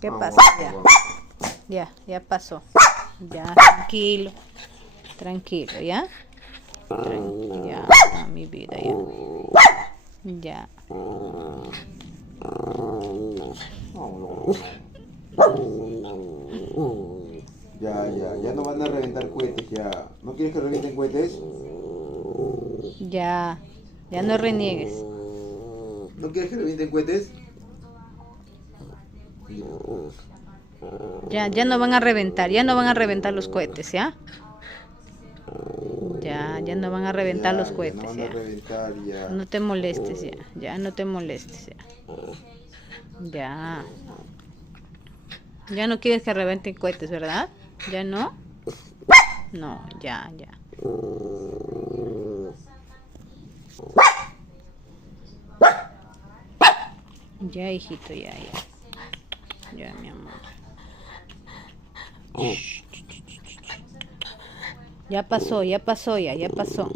¿Qué pasa? Vamos. Ya pasó. Ya, tranquilo. Tranquilo, ¿ya? Ya, mi vida, ya. Ya. Ya no van a reventar cohetes, ya. ¿No quieres que revienten cohetes? Ya. Ya no reniegues. ¿No quieres que revienten cohetes? Ya no van a reventar. Ya no van a reventar los cohetes, ¿ya? Ya no van a reventar los No cohetes, van a ya. reventar, ya. No te molestes, ya. Ya no te molestes, ya. Ya. Ya no quieres que rebenten cohetes, ¿verdad? ¿Ya no? No, ya. Ya, hijito, ya. Ya, mi amor. Ya pasó, ya pasó.